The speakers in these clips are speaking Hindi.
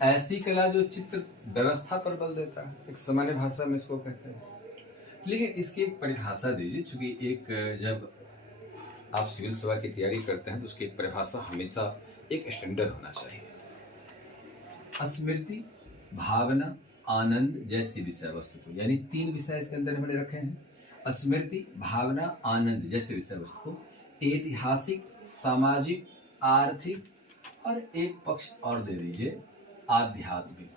ऐसी कला जो चित्र व्यवस्था पर बल देता है, एक सामान्य भाषा में इसको कहते हैं। लेकिन इसकी एक परिभाषा दीजिए, चूंकि एक जब आप सिविल सेवा की तैयारी करते हैं तो उसकी एक परिभाषा हमेशा एक स्टैंडर्ड होना चाहिए। स्मृति, भावना, आनंद जैसी विषय वस्तु को, यानी 3 विषय इसके अंदर हमने रखे हैं। स्मृति, भावना, आनंद जैसे विषय वस्तु को ऐतिहासिक, सामाजिक, आर्थिक और एक पक्ष और दे दीजिए आध्यात्मिक।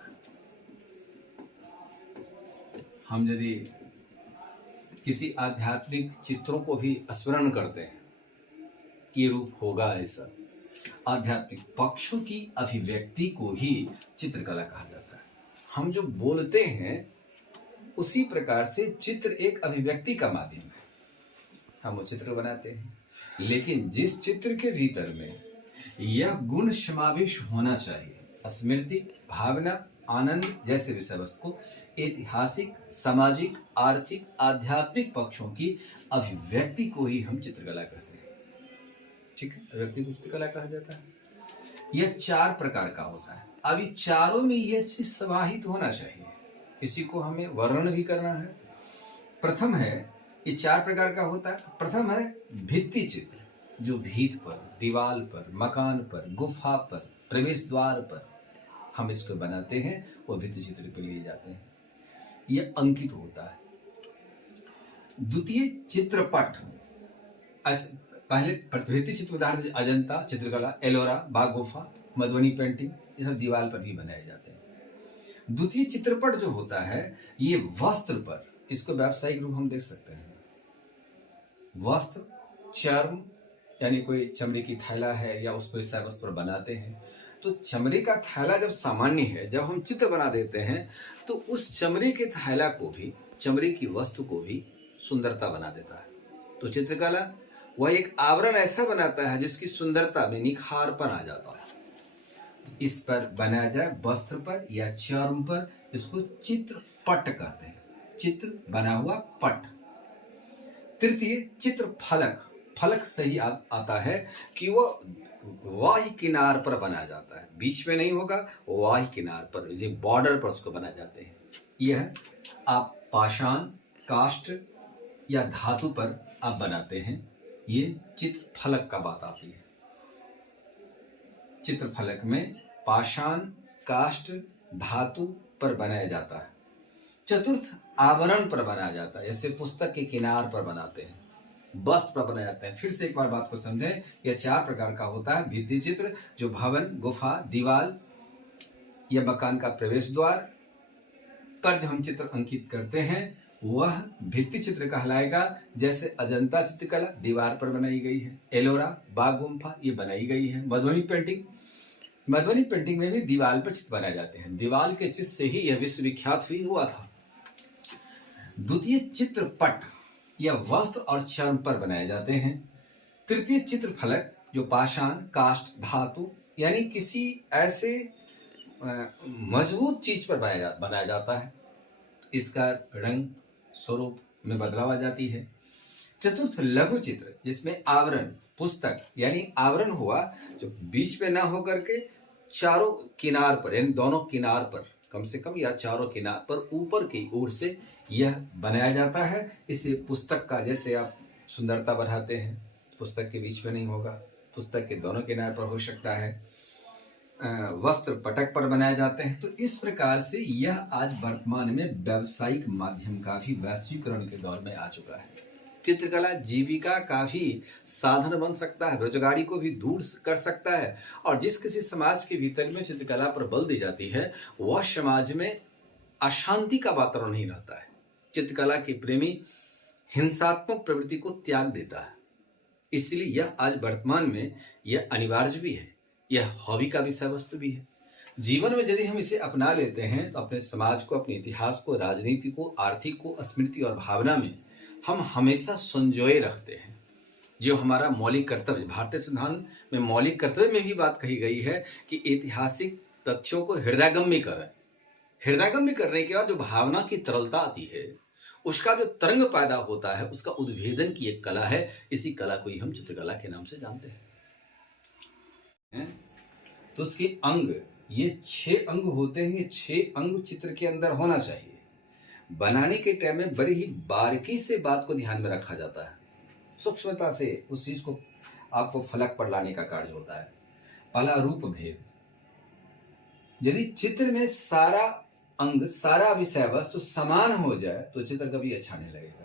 हम यदि किसी आध्यात्मिक चित्रों को भी स्मरण करते हैं कि रूप होगा ऐसा, आध्यात्मिक पक्षों की अभिव्यक्ति को ही चित्रकला कहा जाता है। हम जो बोलते हैं उसी प्रकार से चित्र एक अभिव्यक्ति का माध्यम है। हम वो चित्र बनाते हैं, लेकिन जिस चित्र के भीतर में यह गुण समावेश होना चाहिए, स्मृति, भावना, आनंद जैसे विषय वस्तु को ऐतिहासिक, सामाजिक, आर्थिक, आध्यात्मिक पक्षों की अभिव्यक्ति को ही हम चित्रकला कहते हैं। ठीक है, अभिव्यक्ति को चित्रकला कहा जाता है। यह 4 प्रकार का होता है। अब ये चारों में यह चीज समाहित होना चाहिए, इसी को हमें वर्णन भी करना है। प्रथम है, ये 4 प्रकार का होता है। प्रथम है भित्ति चित्र, जो भीत पर, दीवाल पर, मकान पर, गुफा पर, प्रवेश द्वार पर हम इसको बनाते हैं, वो भित्ति चित्र पे लिए जाते हैं, यह अंकित होता है। द्वितीय चित्रपट, पहले भित्ति चित्र उदाहरण अजंता चित्रकला, एलोरा, बाग गुफा, मधुबनी पेंटिंग, ये सब दीवार पर भी बनाए जाते हैं। द्वितीय चित्रपट जो होता है ये वस्त्र पर, इसको व्यावसायिक रूप हम देख सकते हैं। वस्त्र, चर्म, यानी कोई चमड़े की थैला है या उस पर विषय वस्तु पर बनाते हैं, तो चमड़े का थैला जब सामान्य है, जब हम चित्र बना देते हैं तो उस चमड़े के थैला को भी, चमड़े की वस्तु को भी सुंदरता बना देता है। तो चित्रकला वह एक आवरण ऐसा बनाता है जिसकी सुंदरता में निखारपन आ जाता है। तो इस पर बनाया जाए वस्त्र पर या चर्म पर, इसको चित्रपट कहते हैं, चित्र बना हुआ पट। तृतीय चित्र फलक, फलक सही आता है कि वह वाही किनार पर बनाया जाता है, बीच में नहीं होगा, वाही किनार पर, ये बॉर्डर पर उसको बनाए जाते हैं। यह आप पाषाण, काष्ठ या धातु पर आप बनाते हैं, ये चित्र फलक का बात आती है। चित्र फलक में पाषाण, काष्ठ, धातु पर बनाया जाता है। चतुर्थ आवरण पर बनाया जाता है, जैसे पुस्तक के किनार पर बनाते हैं, वस्त्र पर बनाए जाते हैं। फिर से एक बार बात को समझें, यह 4 प्रकार का होता है। भित्ति चित्र जो भवन, गुफा, दीवाल या मकान का प्रवेश द्वार पर जो हम चित्र अंकित करते हैं वह भित्ति चित्र कहलाएगा। जैसे अजंता चित्रकला दीवार पर बनाई गई है, एलोरा, बाग गुफा ये बनाई गई है। मधुबनी पेंटिंग, मधुबनी पेंटिंग में भी दीवार पर चित्र बनाए जाते हैं, दीवार के चित्र से ही यह विश्वविख्यात भी हुआ था। द्वितीय चित्रपट यह वस्त्र और चर्म पर बनाए जाते हैं। तृतीय चित्र फलक जो पाषाण, काष्ठ, धातु यानी किसी ऐसे मजबूत चीज पर बनाया जाता है, इसका रंग स्वरूप में बदलाव आ जाती है। चतुर्थ लघु चित्र जिसमें आवरण, पुस्तक यानी आवरण हुआ जो बीच में ना होकर के चारों किनार पर, यानी दोनों किनार पर कम से कम या चारों किनार पर ऊपर की ओर से यह बनाया जाता है। इसे पुस्तक का, जैसे आप सुंदरता बढ़ाते हैं, पुस्तक के बीच में नहीं होगा, पुस्तक के दोनों किनार पर हो सकता है। वस्त्र पटक पर बनाए जाते हैं। तो इस प्रकार से यह आज वर्तमान में व्यावसायिक माध्यम का भी वैश्वीकरण के दौर में आ चुका है। चित्रकला जीविका का भी साधन बन सकता है, रोजगारी को भी दूर कर सकता है, और जिस किसी समाज के भीतर में चित्रकला पर बल दी जाती है वह समाज में अशांति का वातावरण नहीं रहता है। चित्रकला के प्रेमी हिंसात्मक प्रवृत्ति को त्याग देता है, इसलिए यह आज वर्तमान में यह अनिवार्य भी है, यह हॉबी का विषय वस्तु भी है। जीवन में यदि हम इसे अपना लेते हैं तो अपने समाज को, अपने इतिहास को, राजनीति को, आर्थिक को, स्मृति और भावना में हम हमेशा संजोए रखते हैं। जो हमारा मौलिक कर्तव्य, भारतीय संविधान में मौलिक कर्तव्य में भी बात कही गई है कि ऐतिहासिक तथ्यों को हृदयगम्य करें। हृदयगम्य करने के बाद जो भावना की तरलता आती है, उसका जो तरंग पैदा होता है, उसका उद्भेदन की एक कला है। इसी कला को ही हम चित्रकला के नाम से जानते हैं। तो उसके अंग ये 6 अंग होते हैं, ये 6 अंग चित्र के अंदर होना चाहिए। बनाने के टाइम में बड़ी ही बारीकी से बात को ध्यान में रखा जाता है, सूक्ष्मता से उस चीज को आपको फलक पर लाने का कार्य होता है। पहला रूप भेद। यदि चित्र में सारा अंग, सारा विषय वस्तु समान हो जाए तो चित्र कभी अच्छा नहीं लगेगा।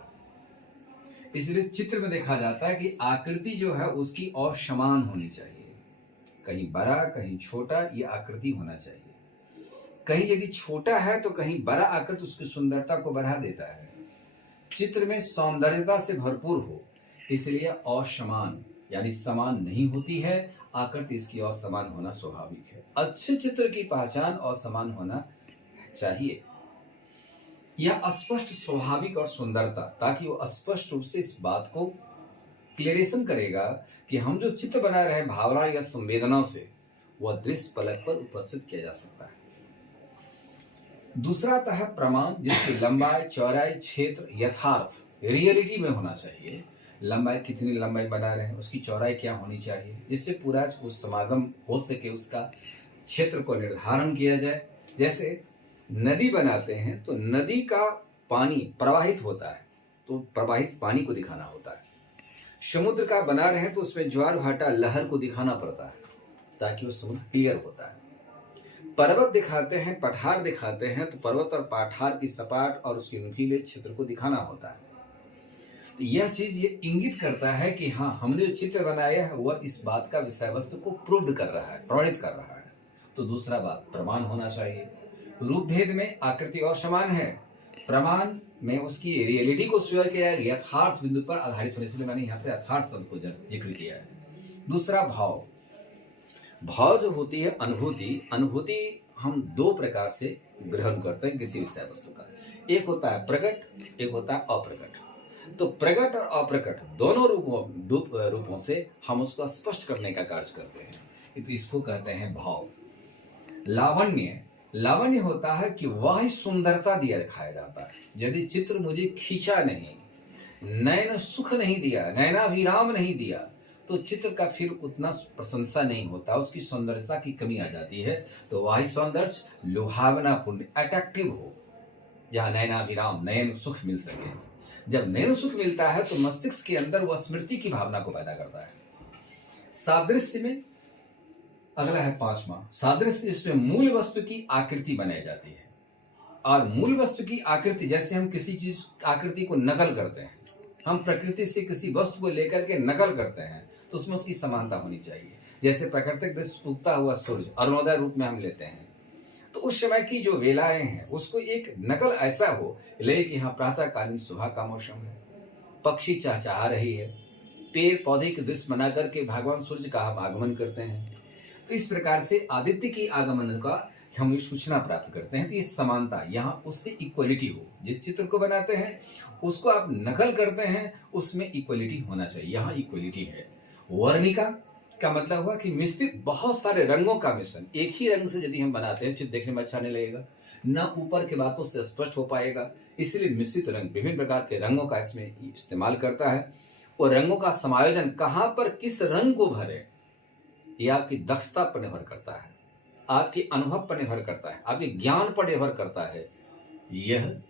इसलिए चित्र में देखा जाता है कि आकृति जो है उसकी और समान होनी चाहिए, कहीं बड़ा कहीं छोटा, ये आकृति होना चाहिए। कहीं यदि छोटा है तो कहीं बड़ा आकृति उसकी सुंदरता को बढ़ा देता है। चित्र में सौंदर्यता से भरपूर हो, इसलिए असमान यानी समान नहीं होती है आकृति, इसकी असमान होना स्वाभाविक है। अच्छे चित्र की पहचान असमान होना चाहिए। यह स्पष्ट, स्वाभाविक और सुंदरता, ताकि वो स्पष्ट रूप से इस बात को क्लियरेशन करेगा कि हम जो चित्र बना रहे हैं भावना या संवेदना से, वह दृश्य पलक पर उपस्थित किया जा सकता है। दूसरा आता है प्रमाण, जिसकी लंबाई, चौड़ाई, क्षेत्र यथार्थ रियलिटी में होना चाहिए। लंबाई, कितनी लंबाई बना रहे हैं, उसकी चौड़ाई क्या होनी चाहिए, जिससे पूरा उस समागम हो सके, उसका क्षेत्र को निर्धारण किया जाए। जैसे नदी बनाते हैं तो नदी का पानी प्रवाहित होता है, तो प्रवाहित पानी को दिखाना होता है। समुद्र का बना रहे हैं तो उसमें ज्वार भाटा लहर को दिखाना पड़ता है, ताकि वो समुद्र क्लियर होता है। पर्वत दिखाते हैं, पठार दिखाते हैं, तो पर्वत और पठार की सपाट और उसके नुकीले क्षेत्र को दिखाना होता है। तो यह चीज ये इंगित करता है कि हाँ, हमने जो चित्र बनाया है वह इस बात का विषय वस्तु को प्रूव कर रहा है, प्रमाणित कर रहा है। तो दूसरा बात प्रमाण होना चाहिए। रूप भेद में आकृति और समान है, प्रमाण में उसकी रियलिटी को स्वीकार किया है, यथार्थ बिंदु पर आधारित होने से मैंने यहाँ पे यथार्थ शब्द को जिक्र किया है। दूसरा भाव। भाव जो होती है अनुभूति, अनुभूति हम दो प्रकार से ग्रहण करते हैं किसी विषय वस्तु का। एक होता है प्रकट, एक होता है अप्रकट। तो प्रकट और अप्रकट दोनों रूपों से हम उसको स्पष्ट करने का कार्य करते हैं, तो इसको कहते हैं भाव। लावण्य, लावण्य होता है कि वह ही सुंदरता दिया दिखाया जाता है। यदि चित्र मुझे खींचा नहीं, नयन सुख नहीं दिया, नयनाभिराम नहीं दिया, तो चित्र का फिर उतना प्रशंसा नहीं होता, उसकी सौंदर्यता की कमी आ जाती है। तो वही सौंदर्य लुभावनापूर्ण, अट्रैक्टिव हो, जहाँ नयनाभिराम, नयन सुख मिल सके। जब नयन सुख मिलता है तो मस्तिष्क के अंदर वह स्मृति की भावना को पैदा करता है। सादृश्य में अगला है पांचवा, सादृश्य। इसमें मूल वस्तु की आकृति बनाई जाती है, और मूल वस्तु की आकृति, जैसे हम किसी चीज आकृति को नकल करते हैं, हम प्रकृति से किसी वस्तु को लेकर के नकल करते हैं, तो उसमें उसकी समानता होनी चाहिए। जैसे प्राकृतिक दृश्य उगता हुआ सूरज अरुणोदय रूप में हम लेते हैं, तो उस समय की जो वेलाएं हैं उसको एक नकल ऐसा हो ले कि हाँ प्रातःकालीन सुबह का मौसम है, पक्षी चहचहा रही है, पेड़ पौधे के दृश्य बना करके भगवान सूर्य का हम आगमन करते हैं। तो इस प्रकार से आदित्य की आगमन का हम सूचना प्राप्त करते हैं। तो ये समानता, यहाँ उससे इक्वलिटी हो, जिस चित्र को बनाते हैं उसको आप नकल करते हैं, उसमें इक्वलिटी होना चाहिए, यहाँ इक्वलिटी है। वर्णिका का मतलब हुआ कि मिश्रित बहुत सारे रंगों का मिश्रण। एक ही रंग से यदि हम बनाते हैं चित्र देखने में अच्छा नहीं लगेगा, न ऊपर के बातों से स्पष्ट हो पाएगा, इसलिए मिश्रित रंग, विभिन्न प्रकार के रंगों का इसमें इस्तेमाल करता है। और रंगों का समायोजन कहाँ पर किस रंग को भरे, यह आपकी दक्षता पर निर्भर करता है, आपके अनुभव पर निर्भर करता है, आपके ज्ञान पर निर्भर करता है। यह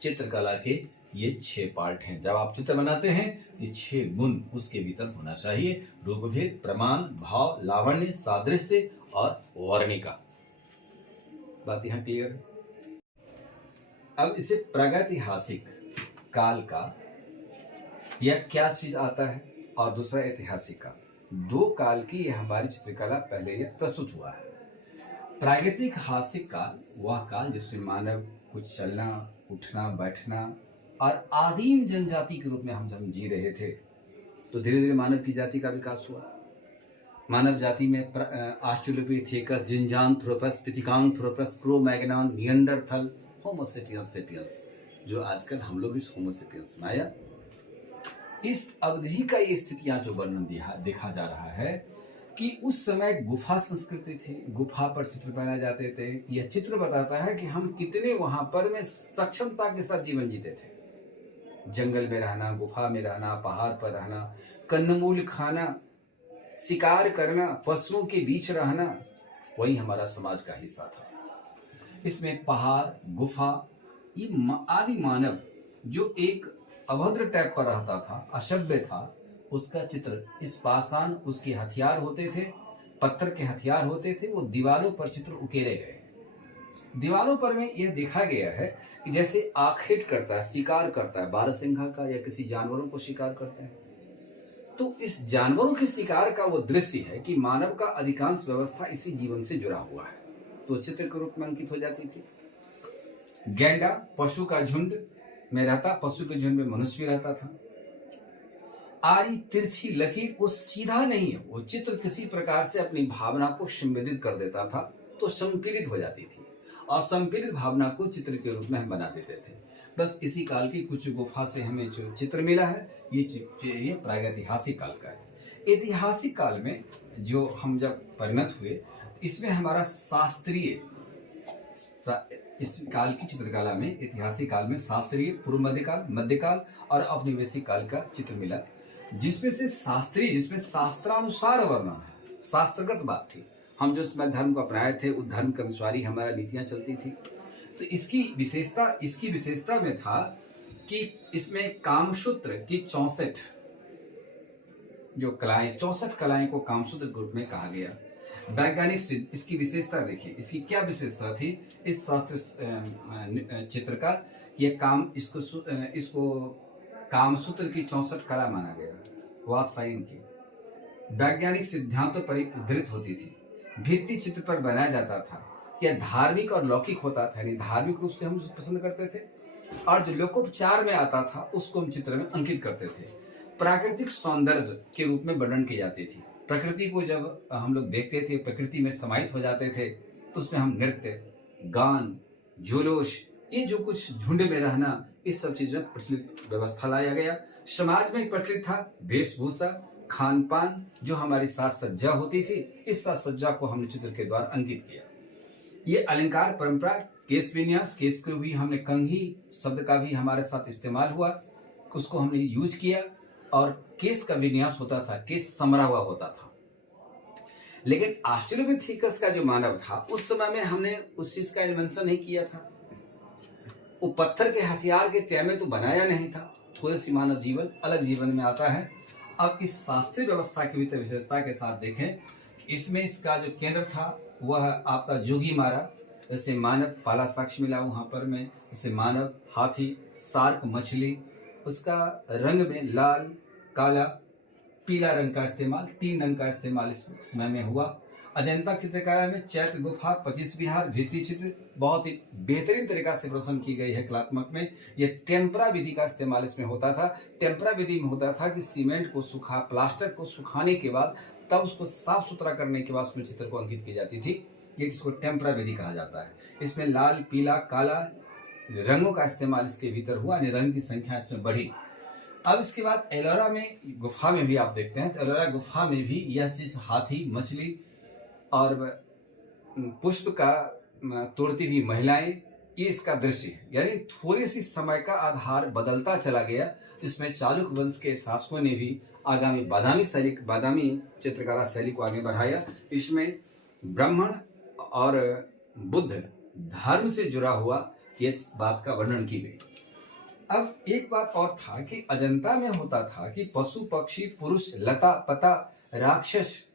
चित्रकला के ये 6 पार्ट हैं। जब आप चित्र बनाते हैं ये 6 गुण उसके भीतर होना चाहिए: रूपभेद, प्रमाण, भाव, लावण्य, सादृश्य और वर्णिका। बात यहाँ क्लियर है? अब इसे प्रागैतिहासिक काल का यह क्या चीज आता है, और दूसरा ऐतिहासिक का, 2 काल की यह हमारी चित्रकला पहले यह प्रस्तुत हुआ है। प्रागैतिहासिक काल वह काल जिसमें मानव कुछ चलना, उठना, बैठना और आदिम जनजाति के रूप में हम जी रहे थे। तो धीरे धीरे मानव की जाति का विकास हुआ। मानव जाति में Australopithecus, Zinjanthropus, Pithecanthropus, Cro-Magnon, Neanderthal, Homo sapiens sapiens, जो आजकल हम लोग इस होमोसेपियंस में आया। इस अवधि का ये स्थितियां जो वर्णन देखा जा रहा है कि उस समय गुफा संस्कृति थी, गुफा पर चित्र बनाए जाते थे। यह चित्र बताता है कि हम कितने वहां पर में सक्षमता के साथ जीवन जीते थे। जंगल में रहना, गुफा में रहना, पहाड़ पर रहना, कंदमूल खाना, शिकार करना, पशुओं के बीच रहना, वही हमारा समाज का हिस्सा था। इसमें पहाड़, गुफा, ये आदि मानव जो एक अभद्र टाइप पर रहता था, असभ्य था, उसका चित्र इस पाषाण उसके हथियार होते थे, पत्थर के हथियार होते थे, वो दीवारों पर चित्र उकेरे गए। दीवारों पर में यह देखा गया है कि जैसे आखेट करता है, शिकार करता है, बारहसिंघा का या किसी जानवरों को शिकार करते हैं, तो इस जानवरों के शिकार का वो दृश्य है कि मानव का अधिकांश व्यवस्था इसी जीवन से जुड़ा हुआ है, तो चित्र के रूप में अंकित हो जाती थी। गैंडा पशु का झुंड में रहता, पशु के झुंड में मनुष्य भी रहता था। आरी तिरछी लकीर वो सीधा नहीं है, वो चित्र किसी प्रकार से अपनी भावना को संवेदित कर देता था, तो संपीड़ित हो जाती थी, और संपीड़ित भावना को चित्र के रूप में हम बना देते थे। बस इसी काल की कुछ गुफा से हमें जो चित्र मिला है, ये प्रागैतिहासिक काल का है। ऐतिहासिक काल में जो हम जब परिणत हुए, इसमें हमारा शास्त्रीय, इस काल की चित्रकला में, ऐतिहासिक काल में शास्त्रीय, पूर्व मध्यकाल, मध्यकाल और औपनिवेशिक काल का चित्र मिला, जिसमें से शास्त्रीय, जिसमें शास्त्रानुसार वर्णन है, शास्त्रगत बात थी। हम जो इसमें धर्म को अपनाए थे, उस धर्म के अनुसार ही हमारी नीतियां चलती थी। तो इसकी विशेषता में था कि इसमें कामसूत्र की 64 जो कलाएं, 64 कलाएं को कामसूत्र के रूप में कहा गया। वैज्ञानिक इसकी विशेषता देखिए, इसकी क्या विशेषता थी इस शास्त्र चित्र का, ये इसको कामसूत्र की 64 कला माना गया, वात्सायन की। वैज्ञानिक सिद्धांतों पर उद्धृत होती थी, भित्ति चित्र पर बनाया जाता था, यह धार्मिक और लौकिक होता था, यानी धार्मिक रूप से हम उसको पसंद करते थे, और जो लोकोपचार में आता था उसको हम चित्र में अंकित करते थे। प्राकृतिक सौंदर्य के रूप में वर्णन की जाती थी। प्रकृति को जब हम लोग देखते थे, प्रकृति में समाहित हो जाते थे, तो उसमें हम नृत्य, गान, जुलूस, ये जो कुछ झुंड में रहना, इस सब चीजों में प्रचलित व्यवस्था लाया गया। समाज में प्रचलित था वेशभूषा, खान पान, जो हमारी साज सज्जा होती थी, इस साज सज्जा को हमने चित्र के द्वारा अंकित किया। ये अलंकार परंपरा, केश विन्यास, केश को भी हमने कंघी शब्द का भी हमारे साथ इस्तेमाल हुआ, उसको हमने यूज किया, और केश का विन्यास होता था, केश समरा हुआ होता था। लेकिन ऑस्ट्रेलोपिथेकस का जो मानव था, उस समय में हमने उस चीज का इन्वेंशन नहीं किया था। वो पत्थर के हथियार के तय में तो बनाया नहीं था, थोड़ी सी मानव जीवन अलग जीवन में आता है। अब इस शास्त्रीय व्यवस्था की भी विशेषता के साथ देखें, इसमें इसका जो केंद्र था वह आपका जोगी मारा, जैसे मानव पाला साक्ष्य मिला वहां पर में, जैसे मानव, हाथी, सार्क मछली, उसका रंग में लाल, काला, पीला रंग का इस्तेमाल, 3 रंग का इस्तेमाल इस समय में हुआ। अजंता चित्रकला में चैत्र गुफा, 25 विहार, भित्ति चित्र बहुत ही बेहतरीन तरीका से प्रदर्शन की गई है कलात्मक में। यह टेम्परा विधि का इस्तेमाल इसमें होता था। टेम्परा विधि में होता था कि सीमेंट को प्लास्टर को सुखाने के बाद, तब उसको साफ सुथरा करने के बाद उसमें चित्र को अंकित की जाती थी। ये इसको टेम्परा विधि कहा जाता है। इसमें लाल, पीला, काला रंगों का इस्तेमाल इसके भीतर हुआ, यानी रंग की संख्या इसमें बढ़ी। अब इसके बाद एलोरा में गुफा में भी आप देखते हैं, तो एलोरा गुफा में भी यह चीज हाथी, मछली और पुष्प का तोड़ती हुई महिलाएं, ये इसका दृश्य है। यानी थोड़ी सी समय का आधार बदलता चला गया, जिसमें चालुक्य वंश के शासकों ने भी आगामी बादामी चित्रकला शैली को आगे बढ़ाया। इसमें ब्राह्मण और बुद्ध धर्म से जुड़ा हुआ ये बात का वर्णन की गई। अब एक बात और था कि अजंता में होता था कि पशु, पक्षी, पुरुष, लता पता, राक्षस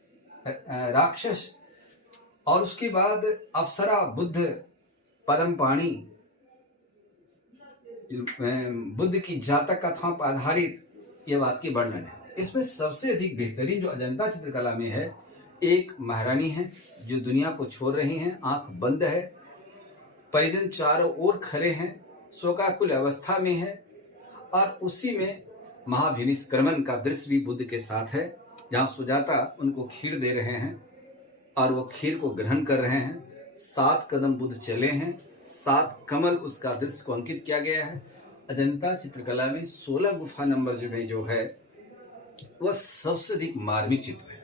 और उसके बाद अप्सरा, बुद्ध, परम पाणी, बुद्ध की जातक कथाओं पर आधारित यह बात की वर्णन है। इसमें सबसे अधिक बेहतरीन जो अजंता चित्रकला में है, एक महारानी है जो दुनिया को छोड़ रही हैं, आंख बंद है, परिजन चारों ओर खड़े हैं, शोकाकुल अवस्था में है, और उसी में महाभिनिष्क्रमण का दृश्य भी बुद्ध के साथ है, जहाँ सुजाता उनको खीर दे रहे हैं और वो खीर को ग्रहण कर रहे हैं। 7 कदम बुद्ध चले हैं, 7 कमल उसका दृश्य को अंकित किया गया है। अजंता चित्रकला में 16 गुफा नंबर जो है वह सबसे अधिक मार्मिक चित्र है।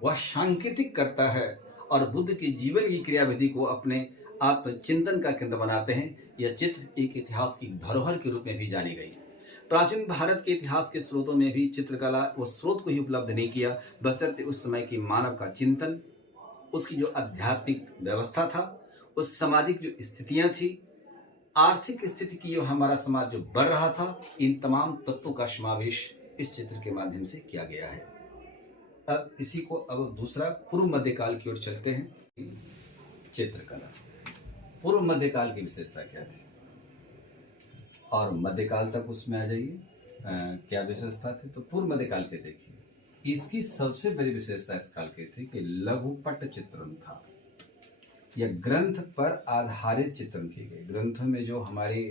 वह सांकेतिक करता है और बुद्ध के जीवन की क्रियाविधि को अपने आत्मचिंतन का केंद्र बनाते हैं। यह चित्र एक इतिहास की धरोहर के रूप में भी जानी गई है। प्राचीन भारत के इतिहास के स्रोतों में भी चित्रकला वो स्रोत को ही उपलब्ध नहीं किया, बशर्ते उस समय की मानव का चिंतन, उसकी जो आध्यात्मिक व्यवस्था था, उस सामाजिक जो स्थितियां थी, आर्थिक स्थिति की जो हमारा समाज जो बढ़ रहा था, इन तमाम तत्वों का समावेश इस चित्र के माध्यम से किया गया है। अब इसी को अब दूसरा पूर्व मध्यकाल की ओर चलते हैं। चित्रकला पूर्व मध्यकाल की विशेषता क्या थी और मध्यकाल तक उसमें आ जाइए क्या विशेषता थी। तो पूर्व मध्यकाल के देखिए, इसकी सबसे बड़ी विशेषता इस काल की थी कि लघुपट चित्रण था, या ग्रंथ पर आधारित चित्रण की गई। ग्रंथों में जो हमारे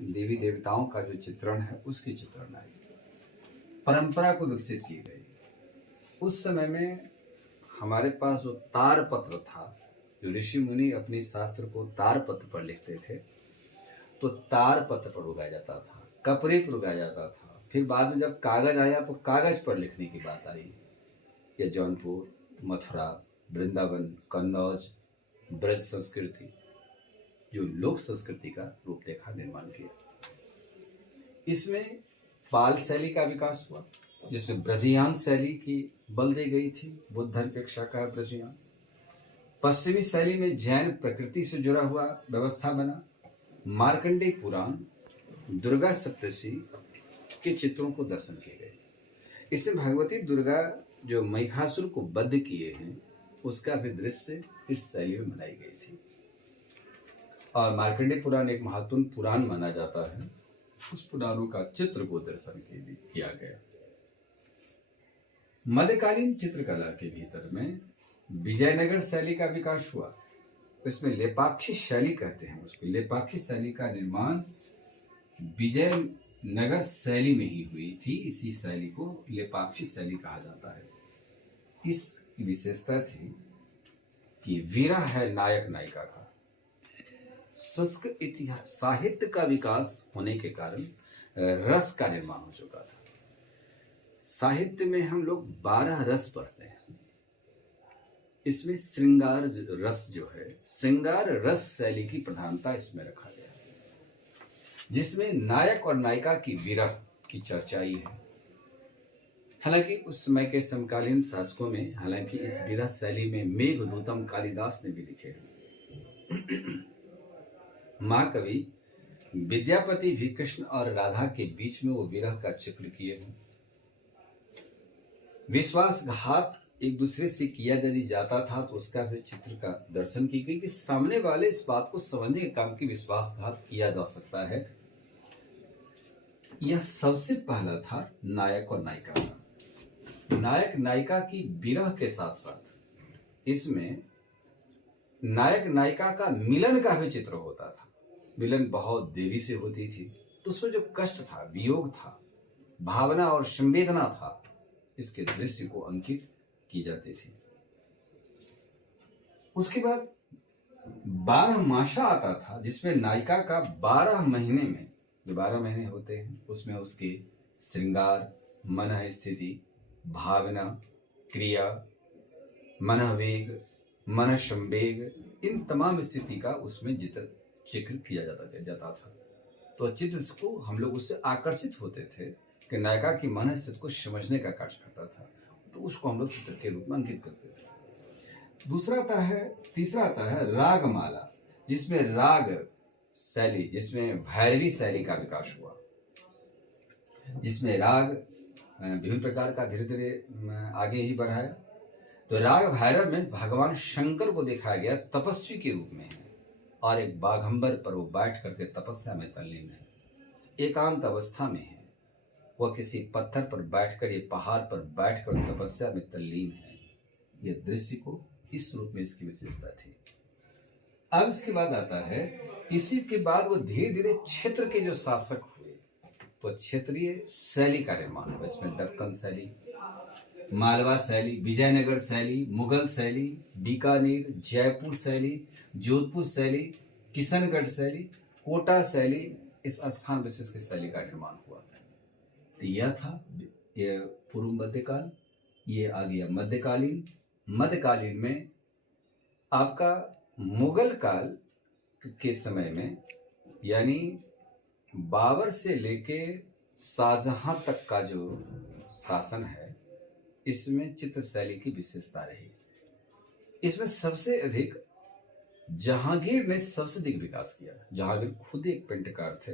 देवी देवताओं का जो चित्रण है उसकी चित्रण आई, परंपरा को विकसित की गई। उस समय में हमारे पास जो तारपत्र था, जो ऋषि मुनि अपनी शास्त्र को तारपत्र पर लिखते थे, तो तारपत्र पर उगाया जाता था, कपड़े पर उगाया जाता था। फिर बाद में जब कागज आया तो कागज पर लिखने की बात आई। या जौनपुर, मथुरा, वृंदावन, कन्नौज, ब्रज संस्कृति, जो लोक संस्कृति का रूपरेखा निर्माण किया। इसमें पाल शैली का विकास हुआ, जिसमें ब्रजियान शैली की बल दी गई थी, बुद्ध धर्मपेक्षा का ब्रजियान। पश्चिमी शैली में जैन प्रकृति से जुड़ा हुआ व्यवस्था बना। मार्कंडेय पुराण, दुर्गा सप्तशी के चित्रों को दर्शन किए गए। इसमें भगवती दुर्गा जो महिषासुर को वध किए हैं, उसका भी दृश्य इस शैली में बनाई गई थी। और मार्कंडेय पुराण एक महत्वपूर्ण पुराण माना जाता है, उस पुराणों का चित्र को दर्शन किया गया। मध्यकालीन चित्रकला के भीतर में विजयनगर शैली का विकास हुआ। इसमें लेपाक्षी शैली कहते हैं उसको। लेपाक्षी शैली का निर्माण विजयनगर शैली में ही हुई थी। इसी शैली को लेपाक्षी शैली कहा जाता है। इस विशेषता थी कि विरह है नायक नायिका का। संस्कृत इतिहास साहित्य का विकास होने के कारण रस का निर्माण हो चुका था। साहित्य में हम लोग 12 रस पढ़ते हैं। इसमें श्रृंगार रस जो है, श्रृंगार रस शैली की प्रधानता इसमें रखा गया है, जिसमें नायक और नायिका की विरह की चर्चा ही है। हालांकि उस समय के समकालीन शासकों में हालांकि इस विरह शैली में मेघदूतम कालिदास ने भी लिखे हैं। महाकवि विद्यापति भी कृष्ण और राधा के बीच में वो विरह का चित्र किए हैं। विश्वासघात एक दूसरे से किया यदि जाता था तो उसका भी चित्र का दर्शन की गई कि सामने वाले इस बात को समझने के काम की विश्वासघात किया जा सकता है। यह सबसे पहला था नायक और नायिका का। नायक नायिका की विरह के साथ साथ इसमें नायक नायिका का मिलन का भी चित्र होता था। मिलन बहुत देरी से होती थी, तो उसमें जो कष्ट था, वियोग था, भावना और संवेदना था, इसके दृश्य को अंकित की जाती थी। उसके बाद 12 मासा आता था, जिसमें नायिका का 12 महीने में, जो 12 महीने होते हैं उसमें उसके श्रृंगार, मन स्थिति, भावना, क्रिया, मन वेग, मन संवेग, इन तमाम स्थिति का उसमें जिक्र किया जाता था। तो चित्र को हम लोग उससे आकर्षित होते थे कि नायिका की मन स्थिति को समझने का कार्य करता था, तो उसको हम लोग चित्र के रूप में अंकित करते थे। तीसरा आता है रागमाला, जिसमें राग शैली, जिसमें भैरवी शैली का विकास हुआ, जिसमें राग विभिन्न प्रकार का धीरे धीरे आगे ही बढ़ाया। तो राग भैरव में भगवान शंकर को दिखाया गया तपस्वी के रूप में है, और एक बाघंबर पर वो बैठ करके तपस्या में तल्लीन है, एकांत अवस्था में है। वह किसी पत्थर पर बैठकर, ये पहाड़ पर बैठकर तपस्या में तल्लीन है। यह दृश्य को इस रूप में इसकी विशेषता थी। अब इसके बाद आता है, इसी के बाद वो धीरे धीरे क्षेत्र के जो शासक हुए, तो क्षेत्रीय शैली का निर्माण हुआ। इसमें दक्कन शैली, मालवा शैली, विजयनगर शैली, मुगल शैली, बीकानेर, जयपुर शैली, जोधपुर शैली, किशनगढ़ शैली, कोटा शैली, इस स्थान विशेष की शैली का निर्माण हुआ। तो यह था ये पूर्व मध्यकाल। ये आ गया मध्यकालीन। मध्यकालीन में आपका मुगल काल के समय में, यानी बाबर से लेके शाहजहां तक का जो शासन है, इसमें चित्र शैली की विशेषता रही। इसमें सबसे अधिक जहांगीर ने सबसे अधिक विकास किया। जहांगीर खुद एक पेंटकार थे,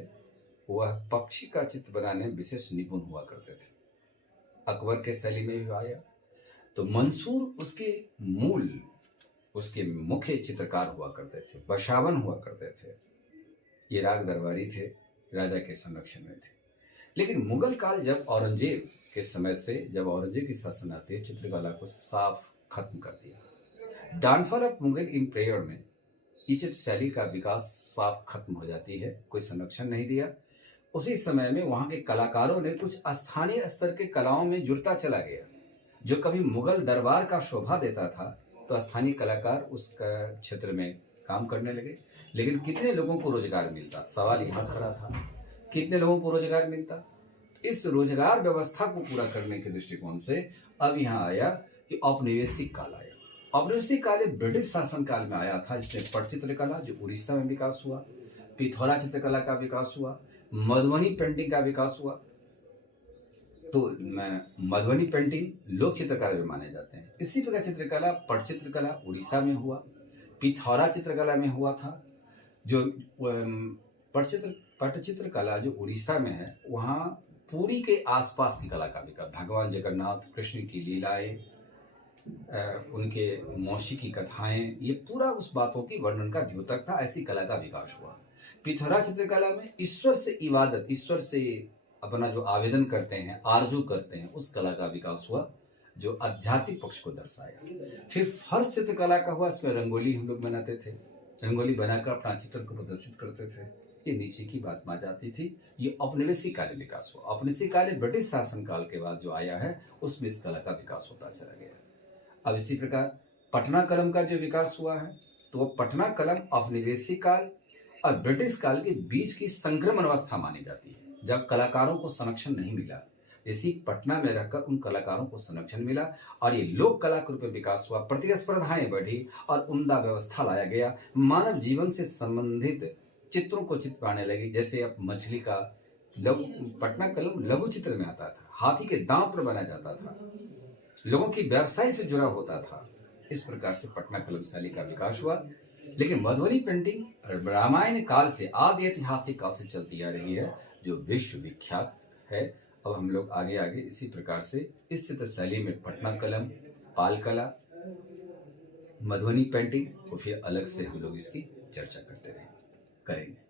वह पक्षी का चित्र बनाने में विशेष निपुण हुआ करते थे। अकबर के शैली में भी आया तो मंसूर उसके मुख्य चित्रकार हुआ करते थे, बशावन हुआ करते थे। ये राग दरबारी थे, राजा के संरक्षण में थे। लेकिन मुगल काल जब औरंगजेब के समय से, जब औरंगजेब की शासन आती है, चित्रकला को साफ खत्म कर दिया। डाउनफॉल ऑफ मुगल एम्पायर में ये चित्र शैली का विकास साफ खत्म हो जाती है, कोई संरक्षण नहीं दिया। उसी समय में वहां के कलाकारों ने कुछ स्थानीय स्तर के कलाओं में जुड़ता चला गया। जो कभी मुगल दरबार का शोभा देता था तो स्थानीय कलाकार उस क्षेत्र में काम करने लगे। लेकिन कितने लोगों को रोजगार मिलता, सवाल यहाँ खड़ा था। कितने लोगों को रोजगार मिलता? इस रोजगार व्यवस्था को पूरा करने के दृष्टिकोण से अब यहाँ आया कि औपनिवेशिक काल आया। औपनिवेशिक काल ब्रिटिश शासन काल में आया था, जिसमें पटचित्र कला जो उड़ीसा में विकास हुआ, पिथौरा चित्रकला का विकास हुआ, मधुबनी पेंटिंग का विकास हुआ। तो मधुबनी पेंटिंग लोक चित्रकला में माने जाते हैं। इसी प्रकार चित्रकला पटचित्रकला उड़ीसा में हुआ, पिथौरा चित्रकला में हुआ था। जो पटचित्रकला जो उड़ीसा में है, वहाँ पुरी के आसपास की कला का विकास, भगवान जगन्नाथ कृष्ण की लीलाएं, उनके मौसी की कथाएं, ये पूरा उस बातों की वर्णन का द्योतक था। ऐसी कला का विकास हुआ। पिथौरा चित्रकला में ईश्वर से इबादत, ईश्वर से अपना जो आवेदन करते हैं, आरजू करते हैं, उस कला का विकास हुआ जो आध्यात्मिक पक्ष को दर्शाया। फिर फर्श चित्रकला का हुआ, इसमें रंगोली हम लोग बनाते थे, रंगोली बनाकर अपना चित्र को प्रदर्शित करते थे। ये नीचे की बात मा जाती थी। ये औपनिवेशिक काल विकास हुआ। औपनिवेशिक काल ब्रिटिश शासन काल के बाद जो आया है, उसमें इस कला का विकास होता चला गया। अब इसी प्रकार पटना कलम का जो विकास हुआ है, तो वो पटना कलम औपनिवेशिक काल और ब्रिटिश काल के बीच की संक्रमण अवस्था मानी जाती है, जब कलाकारों को संरक्षण नहीं मिला। इसी पटना में रहकर उन कलाकारों को संरक्षण मिला और ये लोक कला के रूप में विकास हुआ। प्रतिस्पर्धाएं बढ़ी और उम्दा व्यवस्था लाया गया। मानव जीवन से संबंधित चित्रों को चित्र पाने लगी। जैसे अब मछली का पटना कलम लघु चित्र में आता था, हाथी के दांव पर बना जाता था, लोगों की व्यवसाय से जुड़ा होता था। इस प्रकार से पटना कलम शैली का विकास हुआ। लेकिन मधुबनी पेंटिंग रामायण काल से, आदि ऐतिहासिक काल से चलती आ रही है, जो विश्व विख्यात है। अब हम लोग आगे आगे इसी प्रकार से इस चित्र शैली में पटना कलम, पाल कला, मधुबनी पेंटिंग को फिर अलग से हम लोग इसकी चर्चा करते करेंगे।